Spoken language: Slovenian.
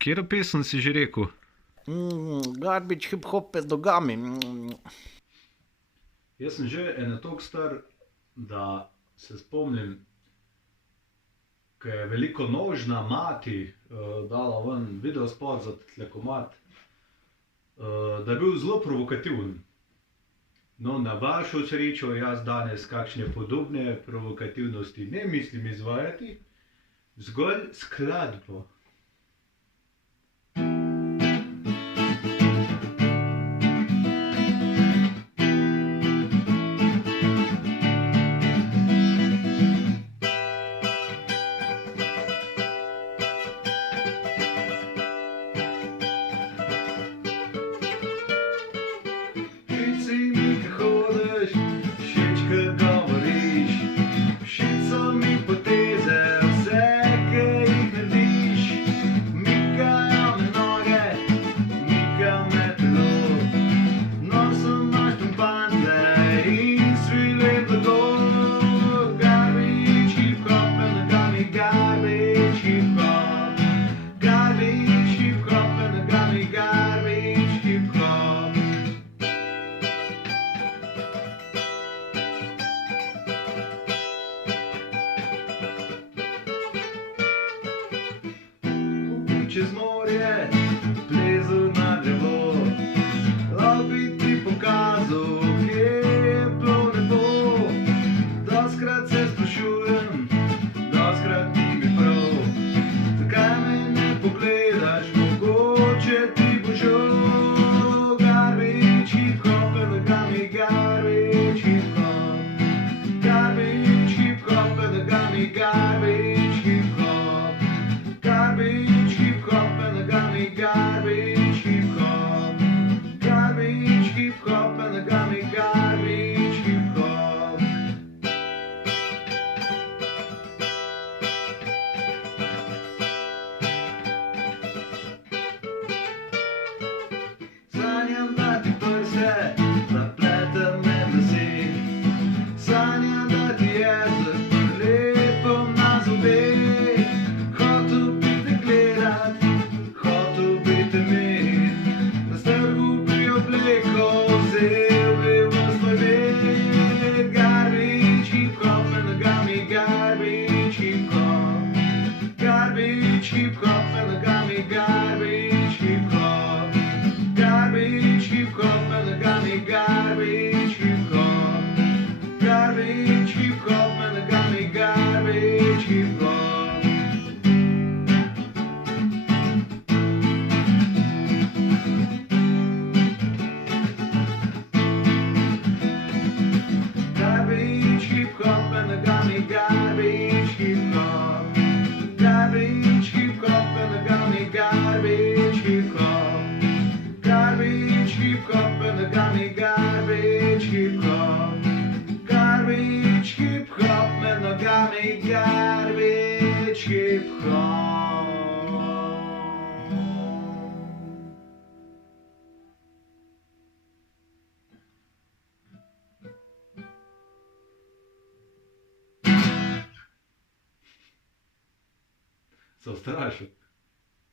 Katero pesem si že rekel? Garbage hip hop z nogami. Jaz sem že ene toliko star, da se spomnim, ko je veliko nožna mati dala ven videospot za telekomat, da je bil zelo provokativen. No, na vašo srečo jaz danes kakšne podobne provokativnosti ne mislim izvajati, zgolj skladbo. Čez morje, plezel na drevo, lahko bi ti pokazal, kje je bilo nebo. Doskrat se sprašujem, doskrat ni mi prav, zakaj me ne pogledaš, mogoče ti bo žal. Garbage hip hop and the gummy, garbage hip hop. Garbage hip hop and the gummy, garbage hip hop. Garbage hip hop and the gummy, garbage hip hop. Garbage hip hop and the gummy, garbage hip hop. Sanjam, da ti prse zapletem med lase. Sanjam, da ti jezik prilepim na zobe. Hotel bi te gledat, hotel bi te imet, na strgu bi obleko vzel bi ves moj med. Garbage hip hop and the gummy, garbage hip hop. Garbage hip hop and the gummy, garbage hip hop. Garbage hip hop and the gummy, garbage hip hop. Garbage hip hop and the gummy, garbage hip hop. Garbage hip hop and the gummy, garbage hip hop. Garbage hip hop and the gummy, garbage hip hop. Garbage hip hop and the gummy, garbage hip hop. Garbage hip hop and the gummy, garbage hip hop. Se ustrašil.